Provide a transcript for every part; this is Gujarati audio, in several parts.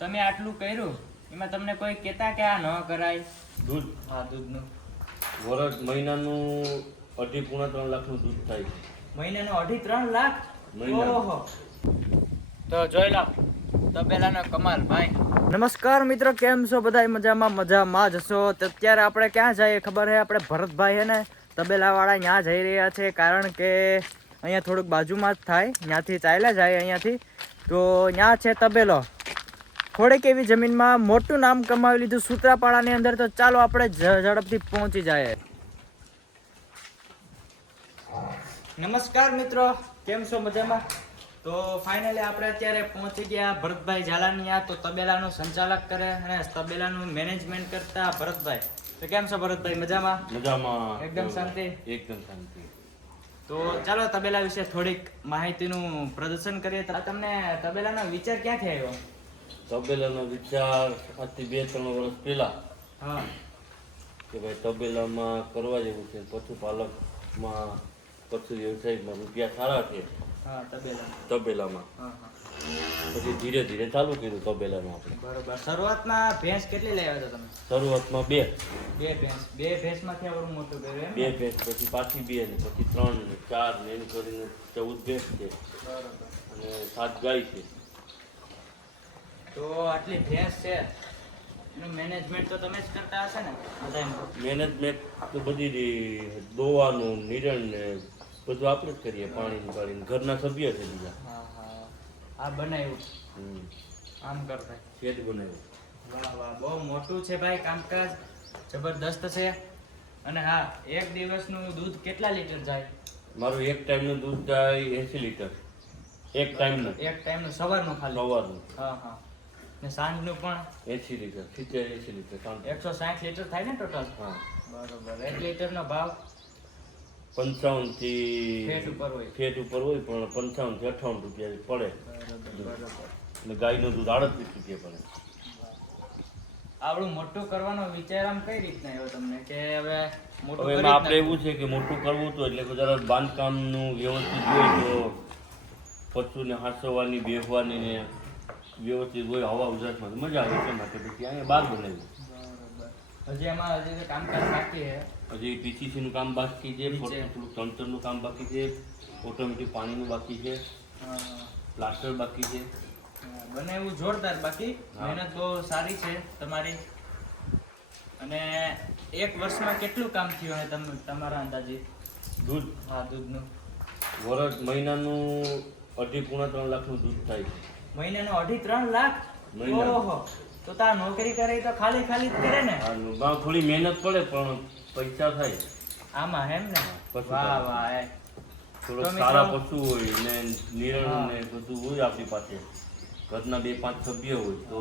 તમે આટલું કર્યું એમાં તમને કોઈ કહેતા કે આ ન કરાય? દૂધ હા, દૂધનું વરસ મહિનાનું 2.5-3 લાખનું દૂધ થાય છે. મહિનાનું 2.5-3 લાખ? મહિનાનું. ઓહો, તો જોઈ લો તબેલાનો કમાલ ભાઈ. નમસ્કાર મિત્રો, કેમ છો બધા? મજામાં જ હશો. તો અત્યારે આપણે ક્યાં જઈએ ખબર છે? આપણે ભરતભાઈ છે ને તબેલાવાળા ત્યાં જઈ રહ્યા છે, કારણ કે અહીંયા થોડુંક બાજુમાં જ થાય, ત્યાંથી ચાલ્યા જાય અહીંયાથી. તો ત્યાં છે તબેલો, થોડીક એવી જમીનમાં મોટું નામ કમાવી લીધું સૂત્રાપાડાની અંદર. તો ચાલો આપણે ઝડપથી પહોંચી જાય. નમસ્કાર મિત્રો, કેમ છો? મજામાં? તો ફાઇનલી આપણે અત્યારે પહોંચી ગયા ભરતભાઈ ઝાલાની ત્યાં. તો તબેલાનું સંચાલક કરે અને તબેલાનું મેનેજમેન્ટ કરતા ભરતભાઈ. તો કેમ છો ભરતભાઈ? મજામાં? મજામાં. એકદમ શાંતિ? એકદમ શાંતિ. તો ચાલો તબેલા વિશે થોડીક માહિતીનું પ્રદર્શન કરીએ. તો તમને તબેલાનો વિચાર ક્યાંથી આવ્યો? તબેલાનો વિચાર આજથી 2-3 વર્ષ પહેલા હા કે ભાઈ તબેલામાં કરવા જેવું છે, પશુપાલકમાં પશુ વ્યવસાયમાં રૂપિયા સારા છે હા, તબેલા. તબેલામાં. હા હા, પછી ધીરે ધીરે ચાલુ કર્યું તબેલાનું આપણે. બરોબર. શરૂઆતમાં ભેંસ કેટલી લઈ આવ્યા હતા તમે? શરૂઆતમાં 2 ભેંસમાંથી આવડું મોટું કર્યું એમ? 2 ભેંસ, પછી પાછી 2 ને પછી 3 ને 4 ને એમ કરીને 14 ભેંસ છે બરોબર. અને 7 ગાય છે. તો આટલી ભેંસ છે, એનું મેનેજમેન્ટ તો તમે જ કરતા હશે ને બધાયનું? મેનેજમેન્ટ તો બધી દોવાનું નિરણ ને બધું આપણે જ કરીએ. પાણી ઘરના સભ્ય છે બીજા. હા હા, આ બનાવ્યું આમ કરતા. શેડ બનાવ્યું. વાહ વાહ, બહુ મોટું છે ભાઈ કામકાજ, જબરદસ્ત છે. અને હા, એક દિવસનું દૂધ કેટલા લીટર જાય? મારું એક ટાઈમનું દૂધ જાય 80 લીટર. એક ટાઈમનું. એક ટાઈમનું સવારનું ખાલી? સવારનું હા હા. ને સાંજનું પણ 80 લીટર, 70-80 લીટર. 160 લીટર થાય ને ટોટલ? હા. બરોબર. 1 લીટરનો ભાવ 55 થી ફેટ ઉપર હોય? ફેટ ઉપર હોય, પણ 55 થી 58 રૂપિયા પડે. બરોબર. અને ગાયનું દૂધ 38 રૂપિયા પડે. આવડું મોટું કરવાનો વિચાર આમ કઈ રીતના આવ્યો તમને કે હવે મોટું હવે કરી એમાં આપણે જ એવું છે કે મોટું કરવું તો એટલે જરા બાંધકામનું વ્યવસ્થિત હોય તો પશુને હાંસવાની બેસવાની ને વ્યવસ્થિત હોય, હવા ઉજાસમાં તો મજા આવે. એટલા માટે પછી અહીંયા બહાર બનાવ્યું. બરોબર. હજી તો કામકાજ બાકી છે? હજી પીસીસી નું કામ બાકી છે, નીચે. થોડું તંત્રનું કામ બાકી છે, ઓટોમેટિક પાણીનું બાકી છે, પ્લાસ્ટર બાકી છે. બને એવું જોરદાર. બાકી હા. મહેનત બહુ સારી છે તમારી. અને એક વર્ષમાં કેટલું કામ થયું હે તમારા અંદાજે? દૂધ હા, દૂધનું વરસ મહિનાનું 2.5-3 લાખનું દૂધ થાય છે. મહિનાનું 2.5-3 લાખ? મહિનાનું. ઓહો, તો તાર નોકરી કરે તો ખાલી ખાલી જ કરે ને? આમાં થોડી મહેનત પડે પણ પૈસા થાય. આમાં એમ ને? પશુ વાહ પાલન. વાહ. થોડો તો મિત્રો- સારા પશુ હોય ને નિરણ હા. ને બધું હોય આપણી પાસે, ઘરના 2-5 સભ્ય હોય તો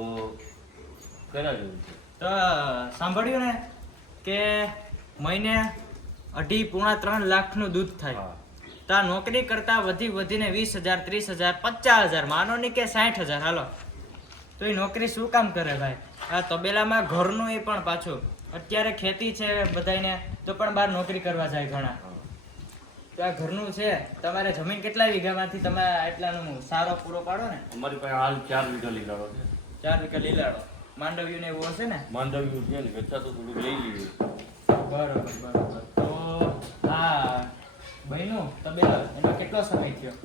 કર્યા જેવું છે. તો સાંભળ્યું ને કે મહિને 2.5-3 લાખનું દૂધ થાય. હા. તો આ નોકરી કરતા વધીને 20,000, 30,000, 50,000, માનો નહીં કે 60,000, હાલો, તો એ નોકરી શું કામ કરે ભાઈ? આ તબેલામાં ઘરનું એ પણ પાછું. અત્યારે ખેતી છે બધાયને, તો પણ બહાર નોકરી કરવા જાય ઘણા. તો આ ઘરનું છે. તમારે જમીન કેટલા વીઘામાંથી તમે એટલાનું સારો પૂરો પાડો ને? અમારી પાસે હાલ 4 વીઘા લીલાડો છે. 4 વીઘા લીલાડો. માંડવ્યું ને એવું હશે ને? માંડવ્યું છે ને, વેચા તો થોડુંક લઈ લઈએ. બરોબર. તો આ બહેનું તબેલો એનો કેટલો સમય થયો?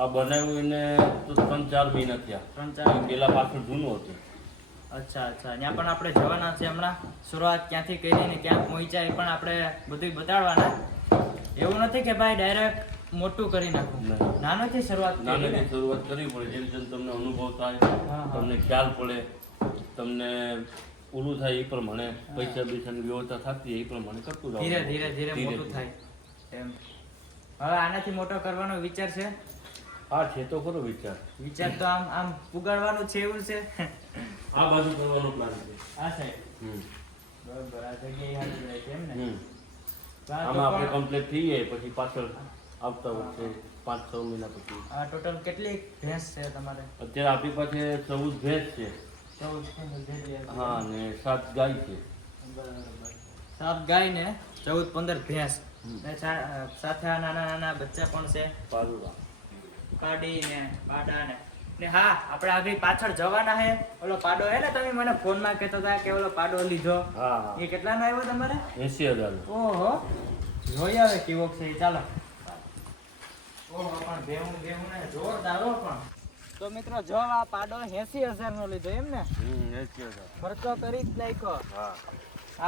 આ બનાવ્યું એને તો 3-4 મહિના થયા. 3-4 પેલા પાછળ જૂનું હતું. અચ્છા. ત્યાં પણ આપણે જવાના છે હમણાં. શરૂઆત ક્યાંથી કરી ને ક્યાં પહોંચ્યા એ પણ આપણે બધું બતાડવાના. એવું નથી કે ભાઈ ડાયરેક્ટ મોટું કરી નાખું. નહીં. નાનોથી શરૂઆત કરી ને. નાનેથી શરૂઆત કરવી પડે. જેમ જેમ તમને અનુભવ થાય, હા. તમને ખ્યાલ પડે, તમને ઓલું થાય એ પ્રમાણે પૈસા પૈસાની વ્યવસ્થા થતી એ પ્રમાણે કરતું જવાનું. ધીરે મોટું થાય એમ. હવે આનાથી મોટો કરવાનો વિચાર છે? હા, છે તો ખરો વિચાર. વિચાર તો આમ પુગાડવાનું છે એવું છે. આ બાજુ કરવાનો પ્લાન છે. આ સાઈડ. હમ. બરોબર. આ જગ્યાએ હાલી જાય છે એમ ને? હમ. તો આ તો આમાં આપણે પણ- કમ્પ્લીટ થઈ જાય પછી પાછળ આવતા વખતે 5-6 મહિના પછી. આ ટોટલ કેટલી ભેંસ છે તમારે? અત્યારે આપણી પાસે 14 ભેંસ છે. 14-15 જેટલી હશે. હા, અને 7 ગાય છે. બરાબર. 7 ગાય ને 14-15 ભેંસ. ને સાથે આ નાના બચ્ચા પણ છે, પારુડા. કાઢી ને પાડા ને ને હા આપણે આગળ પાછળ જવાના હે. ઓલો પાડો હે ને તમે મને ફોનમાં કહેતા હતા કે ઓલો પાડો લીધો. હા એ કેટલાનો આવ્યો તમારે? 80,000. ઓહો જોઈ આવે કેવો છે ઈ. ચાલો. ઓહો પણ ભેહું ને જોરદાર હો પણ. તો મિત્રો જો આ પાડો 80,000 નો લીધો એમ ને? 80,000. ખર્ચો કરી જ નાખ્યો. હા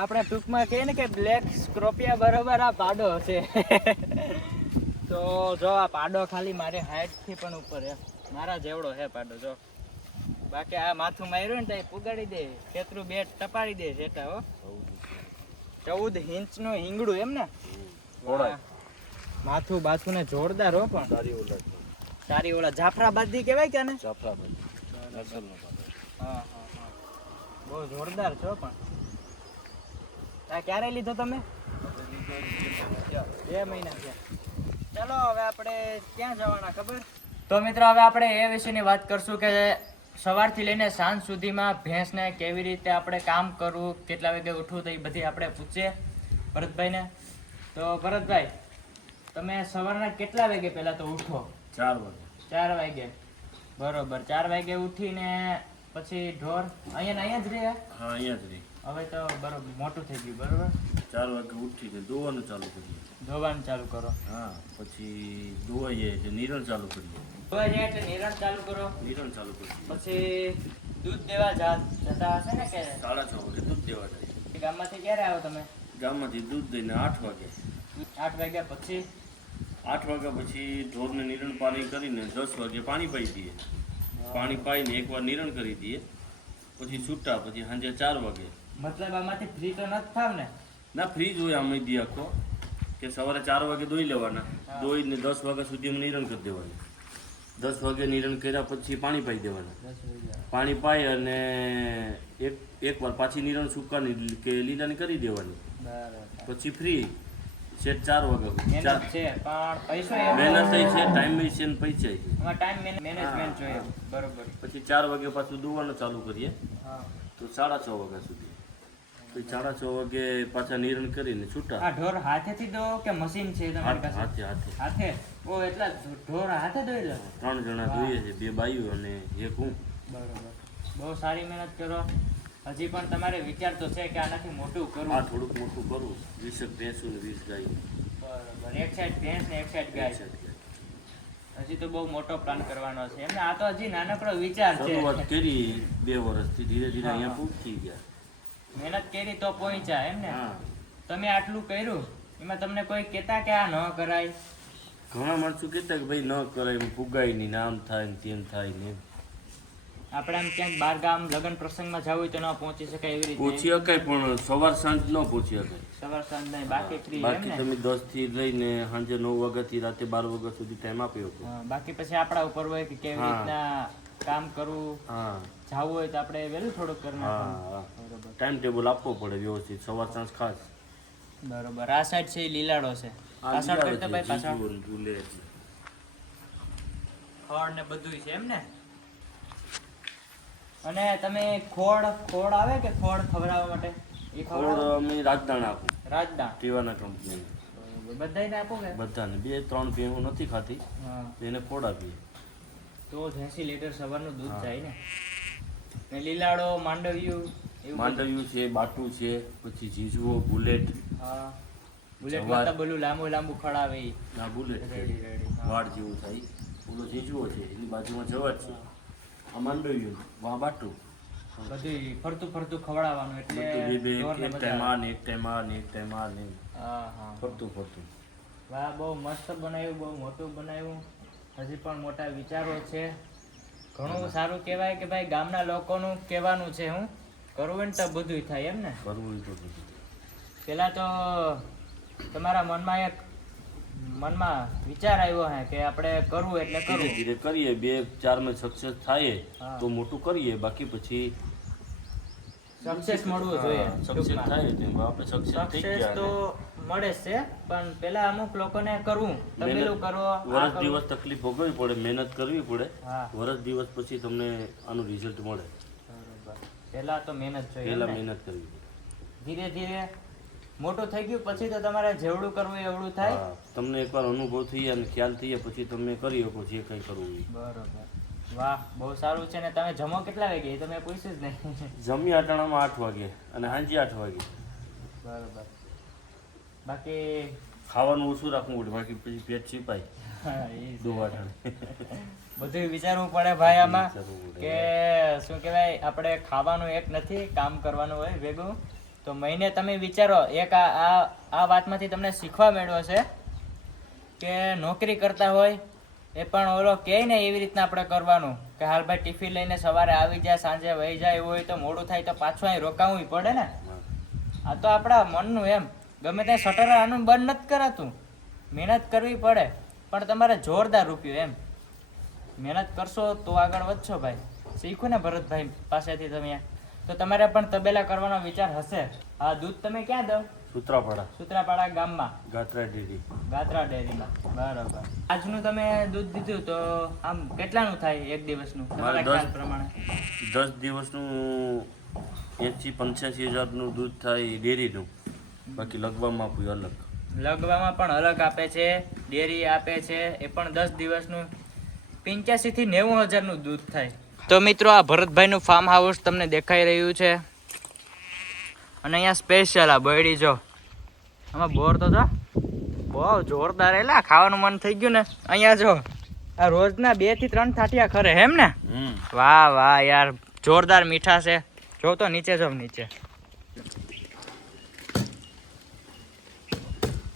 આપણે ટૂંકમાં કહીએ ને કે બ્લેક સ્કોર્પિયા બરોબર આ પાડો હશે. તો જો આ પાડો ખાલી મારે હાઈટ થી પણ ઉપર હે. મારા જેવડો હે પાડો જો. બાકી આ માથું માર્યું ને તો એ પુગાડી દે. ખેતરું બેટ ટપાડી દે જેટા હો. 14 ઇંચ નું હિંગડું એમ ને? ઓળાય. માથું બાથું ને જોરદાર હો પણ. સારી ઓળખ. સારી ઓલા જાફરાબાદી કહેવાય કે ને? જાફરાબાદ. નસલનો પાડો. હા. બહુ જોરદાર છો પણ. આ ક્યારે લીધો તમે? 2 મહિના થયા. ચાલો હવે આપણે ક્યાં જવાના ખબર? તો મિત્રો હવે આપણે એ વિશેની વાત કરશું કે સવારથી લઈને સાંજ સુધીમાં ભેંસને કેવી રીતે આપણે કામ કરવું, કેટલા વાગે ઉઠવું, તો એ બધી આપણે પૂછીએ ભરતભાઈને. તો ભરતભાઈ તમે સવારના કેટલા વાગે પહેલા તો ઉઠો? 4 વાગે. 4 વાગે. બરોબર. 4 વાગે ઉઠીને પછી ઢોર અહીંયા જ રહે? હા અહીંયા જ રહી. હવે તો બરોબર મોટું થઈ ગયું બરોબર. 4 વાગે ઉઠીને દોવાનું ચાલુ કરીએ. ધોવાનું ચાલુ કરો. હા પછી ધોવાઈ જાય એટલે નિરણ ચાલુ કરીએ. ધોવાઈ જાય એટલે નિરણ ચાલુ કરો. નિરણ ચાલુ કરીએ. પછી દૂધ દેવા જતા હશે ને કે? 6:30 વાગે દૂધ દેવા જાય. ગામમાંથી ક્યારે આવો તમે? ગામમાંથી દૂધ દઈને 8 વાગે. 8 વાગ્યા પછી? 8 વાગ્યા પછી ઢોરને નિરણ પાણી કરીને 10 વાગે પાણી પાઈ દઈએ. પાણી પાઈને એકવાર નિરણ કરી દઈએ. પછી છૂટા પછી સાંજે 4 વાગે. મતલબ આમાંથી ફ્રી તો નથી થાવ ને? ના ફ્રી જ હોય આમ દી આખો કે સવારે 4 વાગે દોઈ લેવાના. હા. દોઈને 10 વાગ્યા સુધી અમે નિરણ કરી દેવાનું. 10 વાગે નિરણ કર્યા પછી પાણી પાઈ દેવાના. 10 વાગ્યા. પાણી પાઈ અને એકવાર પાછી નિરણ સુકાની કે લીલાની કરી દેવાની. બરાબર. પછી ફ્રી સેટ 4 વાગ્યા. મહેનત છે પણ પૈસો એમ મહેનત છે, ટાઈમ છે ને પૈસા છે. આમાં ટાઈમ મેનેજમેન્ટ જોઈએ. બરોબર. પછી 4 વાગે પાછું દોવાનું ચાલુ કરીએ હા. તો 6:30 વાગ્યા સુધી. પછી 6:30 વાગે પાછા નિરણ કરીને છૂટા. આ ઢોર હાથેથી દો કે મશીન છે તમારી પાસે? હાથે હાથે હાથે. ઓ એટલા ઢોર હાથે દોઈ લો? 3 જણા જોઈએ છે, 2 બાયું અને 1 હું. બરોબર. બહુ સારી મહેનત કરો. હજી પણ તમારે વિચાર તો છે કે આનાથી મોટું આ કરવું. થોડુંક મોટું કરું. 20 ભેંસું ને 20 ગાયું. બરોબર. એક સાઈડ ભેંસ ને એક સાઈડ ગાય. હજી તો બહુ મોટો પ્લાન કરવાનો છે એમને. આ તો હજી નાનકડો વિચાર છે. શરૂઆત કરી 2 વર્ષથી ધીરે ધીરે હા. અહીંયા પૂછી ગયા. મહેનત કરી તો પહોંચ્યા એમ ને? હા તમે આટલું કર્યું એમાં તમને કોઈ કહેતા કે આ ન કરાય? ઘણા માણસો કહેતા કે ભાઈ ન કરાય, એમ પુગાય નહીં, નામ થાય ને તેમ થાય ને એમ. આપણે આમ ક્યાંક બાર ગામ લગ્ન પ્રસંગમાં જવું હોય તો ન પહોંચી શકાય એવી રીતે? પહોંચી શકાય પણ સવાર સાંજ ન પહોંચી શકાય. સવાર સાંજ નહીં, બાકી ફ્રી એમ બાકી ને? તમે 10 થી લઈને સાંજે 9 વાગ્યાથી રાતે 12 વાગ્યા સુધી ટાઈમ આપ્યો હતો. હા, બાકી પછી આપણા ઉપર હોય કે કેવી હા. રીતના કામ કરવું. હા જવું હોય તો આપણે વહેલું થોડુંક કરી નાખવાનું. હા બરોબર. ટાઈમ ટેબલ આપવો પડે વ્યવસ્થિત, સવાર સાંજ ખાસ. બરોબર. આ સાઈડ છે એ લીલાડો છે. પાછળ કરતા ભાઈ પાછળ ખોળ ને બધું છે એમ ને? અને તમે ખોળ આવે કે ખોળ ખવડાવવા માટે એ થોડો ખવડાવો? અમે રાજદાણા આપું રાજદા. ટીવાના કંપની બરોબર. બધાયને આપો કે? બધાને 2-3 ભેહું નથી ખાતી હા. એને ખોડ આપીએ. તો 80 લીટર સવારનું દૂધ હા. જાય ને? ને લીલાડો, માંડવિયું એવું માંડવ્યું છે, બાટું છે, પછી જીજવો, બુલેટ. બધું? હા. બુલેટ જવાર. માં બોલું લાંબુ ખડાવે ઈ. ના બુલેટ છે. Ready ready. હા. વાડ જેવું થાય. ઓલો જીજવો છે, એની બાજુમાં જવાર છે. આ માંડવ્યું, વા બાટું. બધું ફરતું ખવડાવવાનું એટલે બધું બે ઢોરને એક મજા ટાઈમ આવે. આ ને એક ટાઈમ આ ને એક ટાઈમ આ ને એમ. હા. ફરતું. વાહ, બહુ મસ્ત બનાવ્યું, બહુ મોટું બનાવ્યું. હજી પણ મોટા વિચારો છે. ઘણું સારું કહેવાય કે ભાઈ ગામના લોકોનું કહેવાનું છે હું કરવું હોય ને તો બધું થાય એમ ને? કરવું તો બધું. પેલા તો તમારા મનમાં વિચાર આવ્યો હે કે આપણે કરવું એટલે ધીરે કરવું. ધીરે કરીએ, 2-4 માં સક્સેસ થાય હા. તો મોટું કરીએ, બાકી પછી સક્સેસ મળવું જોઈએ. સક્સેસ થાય તેમ આપણે સક્સેસ થઈ સક્સેસ ગયા તો ને. મળે જ છે પણ પેલા અમુક લોકોને કરવું તમેલું કરો આ વર્ષ કરવું. દિવસ તકલીફ ભોગવવી પડે, મહેનત કરવી પડે. હા. વર્ષ દિવસ પછી તમને આનું રિઝલ્ટ મળે. બરોબર. પેલા તો મહેનત જોઈએ પહેલા એમ ને? મહેનત કરવી પડે. ધીરે ધીરે મોટું થઈ ગયું પછી તો તમારે જેવડું કરવું એવડું થાય. હા, તમને એકવાર અનુભવ થઈ જાય અને ખ્યાલ થઈ જાય પછી તમે કરી શકો જે કંઈ કરવું એ. બરોબર. વાહ, બહુ સારું છે. ને તમે જમો કેટલા વાગે એ તો મેં પૂછ્યું જ નહીં. જમી અટાણામાં 8 વાગે અને સાંજે 8 વાગે. બરોબર. બાકી ખાવાનું ઓછું રાખવું પડે, બાકી પછી પેટ છીપાય. હા, એ છે. દોવાઠાણે બધું વિચારવું પડે ભાઈ આમાં વિચારવું પડે. કે શું કહેવાય, આપણે ખાવાનું એક નથી, કામ કરવાનું હોય ભેગું. તો મહિને તમે વિચારો, એક આ વાતમાંથી તમને શીખવા મળ્યો છે કે નોકરી કરતા હોય એ પણ ઓલો કહે ને એવી રીતના આપણે કરવાનું કે હાલ ભાઈ ટિફિન લઈને સવારે આવી જાય, સાંજે વહી જાય, એવું હોય તો મોડું થાય તો પાછું અહીં રોકાવું પડે ને. આ તો આપણા મનનું એમ, ગમે ત્યાં શટર આનું બંધ નથી કરાતું, મહેનત કરવી પડે પણ તમારે જોરદાર રૂપિયો એમ. મહેનત કરશો તો આગળ વધશો ભાઈ. શીખો ને ભરતભાઈ પાસેથી તમે. તો તમારે પણ તબેલા કરવાનો વિચાર હશે. આ દૂધ તમે ક્યાં દો? સૂત્રાપાડા સૂત્રાપાડા ગામમાં, ગાત્રા ડેરી. ગાત્રા ડેરીમાં. બરાબર. આજનું તમે દૂધ દીધું તો આમ કેટલાનું થાય એક દિવસનું તમારા ખ્યાલ પ્રમાણે? 10 દિવસનું 80-85 હજારનું દૂધ થાય ડેરીનું, બાકી લગવામાં આપ્યું અલગ. લગવામાં પણ અલગ આપે છે, ડેરી આપે છે, એ પણ 10 દિવસનું 85 થી 90 હજારનું દૂધ થાય. તો મિત્રો, આ ભરતભાઈનું ફાર્મ હાઉસ તમને દેખાઈ રહ્યું છે. અને અહીંયા સ્પેશિયલ આ બરડી જો, આમાં બોર તો જો બહુ જોરદાર. એટલે ખાવાનું મન થઈ ગયું ને. અહીંયા જો આ રોજના 2 થી 3 થાટિયા ખરે એમ ને? વાહ વાહ યાર, જોરદાર મીઠા છે. જો તો નીચે જો, નીચે.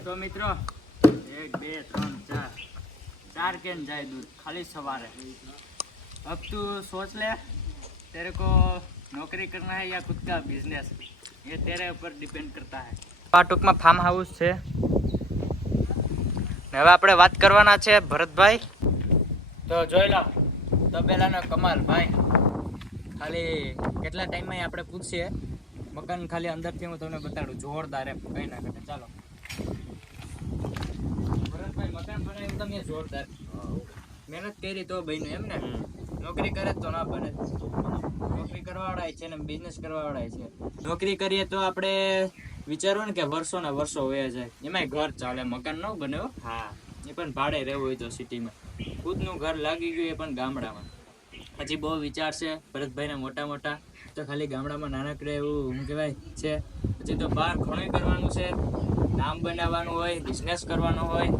તો મિત્રો 1 2 3 4 કેન જાય દૂધ ખાલી સવારે. अब तू सोच ले, तेरे को नौकरी करना है या खुद का बिजनेस, ये तेरे ऊपर डिपेंड करता है. આ ટૂંકમાં ફાર્મ હાઉસ છે. ને હવે આપણે વાત કરવાના છે ભરતભાઈ. તો જોઈ લો તબેલાનો કમાલ ભાઈ. ખાલી કેટલા ટાઈમમાં આપણે પૂછીએ. મકાન ખાલી અંદરથી હું તમને બતાડું, જોરદાર એમ કઈ ના ઘટે. ચાલો ભરતભાઈ, મકાન બનાવ્યું તમે જોરદાર. મહેનત કરી તો બન્યું એમ ને? નોકરી કરે તો ના બને. નોકરી કરવાવાળા છે ને બિઝનેસ કરવાવાળા છે. નોકરી કરીએ તો આપણે વિચારવું ને કે વર્ષો ને વર્ષો વયા જાય, એમાંય ઘર ચાલે. મકાન ન બને હો. હા, એ પણ ભાડે રહેવું હોય તો સિટીમાં. ખુદનું ઘર લાગી ગયું, એ પણ ગામડામાં. હજી બહુ વિચાર છે ભરતભાઈને મોટા મોટા. તો ખાલી ગામડામાં નાનકડે એવું શું કહેવાય છે. હજી તો બહાર ઘણું કરવાનું છે. નામ બનાવવાનું હોય, બિઝનેસ કરવાનો હોય.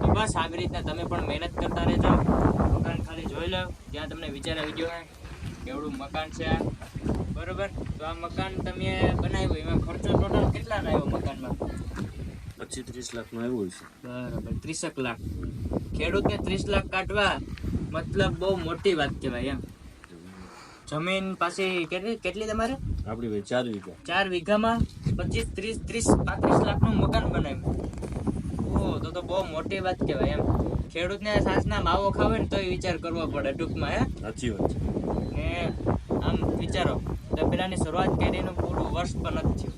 તો બસ આવી રીતના તમે પણ મહેનત કરતા રહેજો. મકાન ખાલી જોઈ લો, ત્યાં તમને વિચાર આવી ગયો કેવડું મકાન છે આ. બરોબર. તો આ મકાન તમે બનાવ્યું, એમાં ખર્ચો ટોટલ કેટલાનો આવ્યો મકાનમાં? 25-30 લાખનું આવ્યું છે. બરાબર, 30 લાખ. ખેડૂતને 30 લાખ કાઢવા મતલબ બહુ મોટી વાત કહેવાય એમ. જમીન પાછી કેટલી તમારે? આપણી ભાઈ 4 વીઘા. 4 વીઘામાં 25-30-35 લાખનું મકાન બનાવ્યું. ઓહ, તો બહુ મોટી વાત કહેવાય એમ. ખેડૂતને સાસના માવો ખાવે ને તોય વિચાર કરવો પડે ટૂંકમાં. હે, સાચી વાત છે. ને આમ વિચારો, તબેલાની શરૂઆત કરીને પૂરું વર્ષ પણ નથી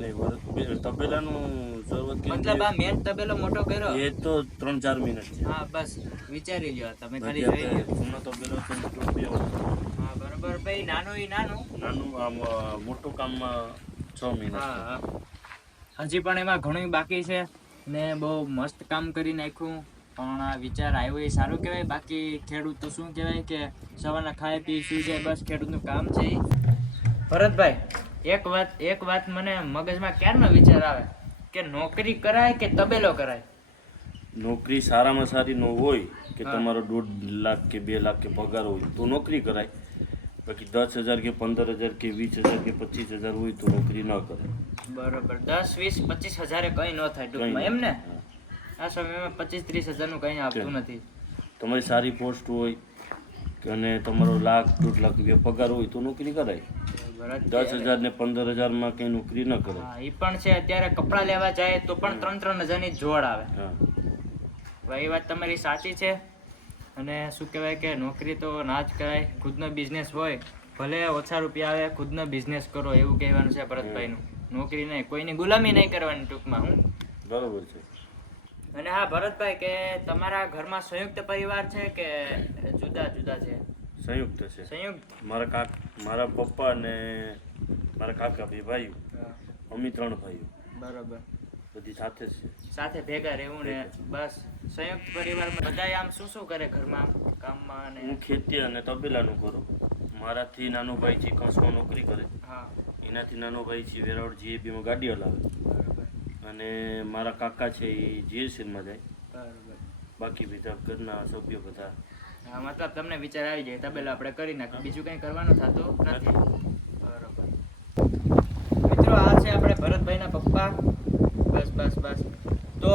થયું. નહીં, તબેલાનું શરૂઆત કરી મતલબ આ મેન તબેલો મોટો કર્યો એ તો 3-4 મિનિટ છે. હા, બસ વિચારી લ્યો તમે, ખાલી જોઈ લ્યો. જૂનો તબેલો તો મોટો 2 વર્ષ. હા, બરોબર ભાઈ. નાનું ઈ નાનું. નાનું આમ મોટું કામમાં 6 મહિના. હા, હજી પણ એમાં ઘણું બાકી છે ને. બહુ મસ્ત કામ કરી નાખ્યું. પણ આ વિચાર આવ્યો એ સારું કહેવાય. બાકી ખેડૂત તો શું કહેવાય કે સવારના ખાય પી સુઈ જાય, બસ ખેડૂતનું કામ છે એ. ભરતભાઈ, એક વાત મને મગજમાં ક્યારનો વિચાર આવે કે નોકરી કરાય કે તબેલો કરાય? નોકરી સારામાં સારી ન હોય કે તમારો 1.5 લાખ કે 2 લાખ કે પગાર હોય તો નોકરી કરાય. બાકી 10,000 કે 15,000 કે 20,000 કે 25,000 હોય તો નોકરી ન કરાય. બરોબર. 10, 20, 25 હજારે કઈ ન થાય ટૂંકમાં એમ ને? આ સમયમાં 25-30 હજારનું કઈ આપતું નથી. તમારી સારી પોસ્ટ હોય અને તમારો 1 લાખ 1.5 લાખ રૂપિયા પગાર હોય તો નોકરી કરાય. 10,000 ને 15,000 કઈ નોકરી ન કરાય. હા, એ પણ છે. અત્યારે કપડા લેવા જાય તો પણ 3-3 હજારની જોડ આવે. હા, એ વાત તમારી સાચી છે. અને શું કહેવાય કે નોકરી તો ના જ કરાય. ખુદનો બિઝનેસ હોય, ભલે ઓછા રૂપિયા આવે, ખુદનો બિઝનેસ કરો એવું કહેવાનું છે ભરતભાઈનું. નોકરી નહીં, કોઈની ગુલામી નહીં કરવાની ટૂંકમાં. હું બરોબર છે. અને હા ભરતભાઈ, કે તમારા ઘરમાં સંયુક્ત પરિવાર છે કે જુદા જુદા છે? સંયુક્ત છે. સંયુક્ત. મારા પપ્પા અને મારા કાકા 2 ભાઈઓ, અમે 3 ભાઈઓ. બરોબર. બધી સાથે જ છે. સાથે ભેગા રહેવું ને બસ સંયુક્ત પરિવારમાં બધાય આમ શું શું કરે ઘરમાં આમ કામમાં અને હું ખેતી અને તબેલાનું કરું. મારાથી નાનો ભાઈ છે કંસમાં નોકરી કરે. હા એનાથી નાનો ભાઈ છે વેરાવળ જીએબીમાં ગાડી હલાવે. બરોબર અને મારા કાકા છે એ જીએસસીમાં જાય. બરોબર બાકી બધા ઘરના સભ્યો બધા હા મતલબ તમને વિચાર આવી જાય તબેલા આપણે કરી નાખીએ બીજું કંઈ કરવાનું થતું નથી બરોબર મિત્રો આ છે આપણે ભરતભાઈના પપ્પા બસ બસ બસ તો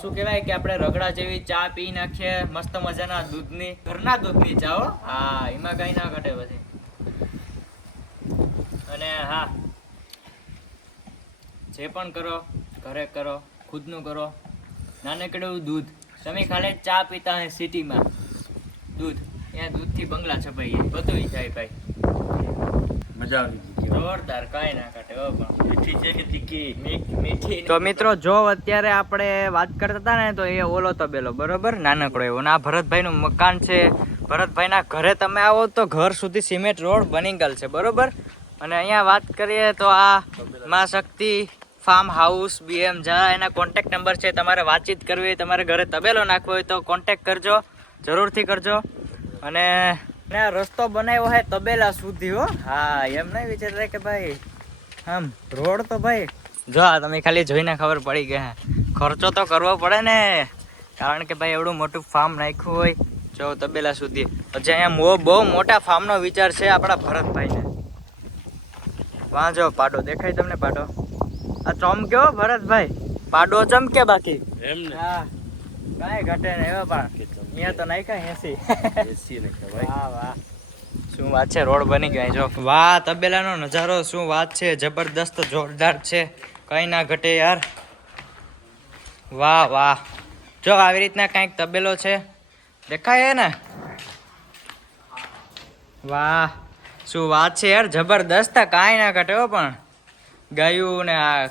શું કહેવાય કે આપણે રગડા જેવી ચા પી નાખીએ મસ્ત મજાના દૂધની ઘરના દૂધની ચા હો હા એમાં કઈ ના ઘટે પછી અને હા જે પણ કરો ઘરે કરો ખુદનું કરો નાનકડું દૂધ તમે ખાલી ચા પીતા હોય સિટીમાં દૂધ ત્યાં દૂધથી બંગલા છપાઈએ બધું થાય ભાઈ મજા આવી ગઈ. જોરદાર કાંઈ ના કાઢે હો પણ મીઠી છે કે તીખી? મીઠી તો મિત્રો જો અત્યારે આપણે વાત કરતા હતા ને તો એ ઓલો તબેલો બરોબર નાનકડો એવો ને આ ભરતભાઈનું મકાન છે ભરતભાઈના ઘરે તમે આવો તો ઘર સુધી સિમેન્ટ રોડ બની ગયેલ છે બરોબર અને અહીંયા વાત કરીએ તો આ માં શક્તિ ફાર્મ હાઉસ બીએમ જા એના કોન્ટેક્ટ નંબર છે તમારે વાતચીત કરવી હોય તમારે ઘરે તબેલો નાખવો હોય તો કોન્ટેક્ટ કરજો જરૂરથી કરજો અને રસ્તો બનાવ્યો હે તબેલા સુધી હો હા એમ નહીં વિચારતા કે ભાઈ આમ રોડ તો ભાઈ જો આ તમે ખાલી જોઈને ખબર પડી ગયા ખર્ચો તો કરવો પડે ને કારણ કે ભાઈ એવડું મોટું ફાર્મ નાખ્યું હોય જો તબેલા સુધી હજી અહીંયા બહુ મોટા ફાર્મનો વિચાર છે આપણા ભરતભાઈને વાં જો પાડો દેખાય તમને પાડો આ ચમક્યો ભરતભાઈ પાડો ચમકે બાકી એમ ને હા કાંઈ ઘટે ને એવો પણ અહીંયા તો નાખ્યા 80 એસી ને કહેવાય. વાહ વાહ શું વાત છે રોડ બની ગયો જો વાહ તબેલાનો નજારો શું વાત છે જબરદસ્ત જોરદાર છે કઈ ના ઘટે યાર વાહ વાહ જો આવી રીતના કંઈક તબેલો છે દેખાય ને વાહ શું વાત છે યાર જબરદસ્ત કાંઈ ના ઘટે હો પણ ગાયું ને આ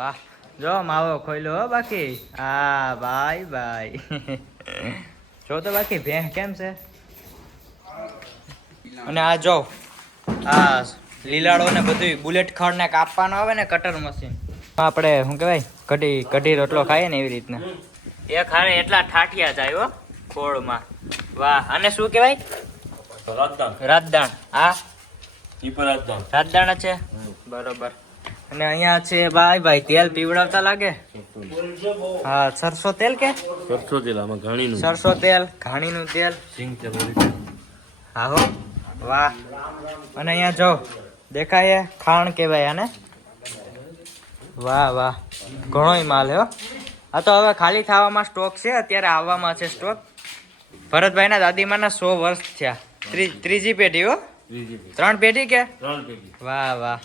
વાહ જો માવો ખોલ્યો હો બાકી હા ભાઈ ભાઈ જો તો બાકી ભેં કેમ છે અને આ જો આ લીલાડો ને બધું બુલેટ ખડ ને કાપવાનો આવે ને કટર મશીન આપણે શું કહેવાય કઢી રોટલો ખાઈએ ને એવી રીતના એ ખારે એટલા ઠાઠિયા જાય હો ખોળમાં વાહ અને શું કહેવાય રાજદાન. રાજદાણ આ ઈ પર રાજદાન. રાજદાણ છે બરોબર અને અહીંયા છે ભાઈ તેલ પીવડાવતા લાગે હા સરસો તેલ કે સરસો તેલ આમાં ઘાણીનું. સરસો તેલ ઘાણીનું તેલ સિંગ તેલ ઓરિજિનલ. હા હો વાહ અને અહીંયા જો દેખાય ખાણ કહેવાય આને વાહ વાહ ઘણોય માલ હો આ તો હવે ખાલી થવામાં સ્ટોક છે અત્યારે આવવામાં છે સ્ટોક ભરતભાઈના દાદીમાના 100 વર્ષ થયા ત્રીજી પેઢી હો ત્રીજી. 3 પેઢી કે 3 પેટી. વાહ વાહ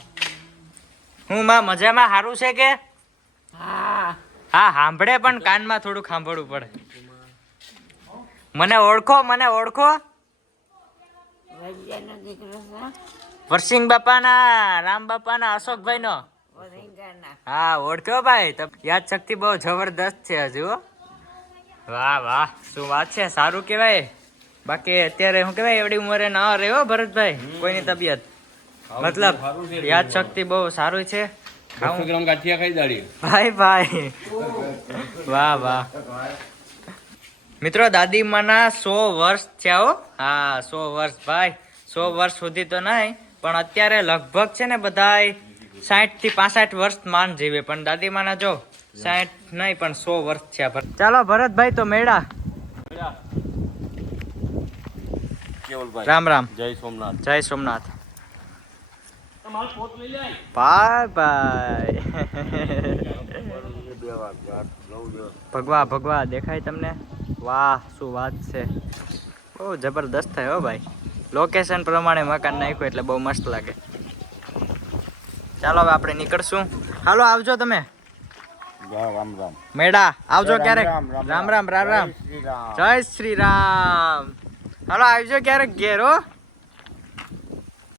હું માં મજામાં સારું છે કે હા સાંભળે પણ કાનમાં થોડું સાંભળવું પડે મને ઓળખો વરસિંગ બાપાના રામ બાપાના અશોકભાઈ નો હા ઓળખ્યો ભાઈ યાદ શક્તિ બહુ જબરદસ્ત છે હજુ હો. વાહ વાહ શું વાત છે સારું કેવાય બાકી અત્યારે શું કેવાય એવડી ઉંમરે ના રહ્યો ભરતભાઈ કોઈની તબિયત મતલબ યાદ શક્તિ બહુ સારું છે 200 ગ્રામ ગાંઠિયા ખાઈ દાડી. ભાઈ વાહ વાહ મિત્રો દાદીમાના 100 વર્ષ થયા હો હા 100 વર્ષ ભાઈ 100 વર્ષ સુધી તો નહીં પણ અત્યારે લગભગ છે ને બધાય 60 થી 65 વર્ષ માન જીવે પણ દાદીમાના જો 60 નહીં પણ 100 વર્ષ થયા ચાલો ભરતભાઈ તો મેળા કેવલભાઈ. રામ રામ જય સોમનાથ. જય સોમનાથ બાય બાય ભગવા દેખાય તમને વાહ શું વાત છે બહુ જબરદસ્ત થાય હો ભાઈ લોકેશન પ્રમાણે મકાન નાખ્યું એટલે બહુ મસ્ત લાગે ચાલો હવે આપણે નીકળશું હાલો આવજો તમે રામ રામ. મેળા આવજો ક્યારેક રામ રામ જય શ્રી રામ હાલો આવજો ક્યારેક ઘેર હો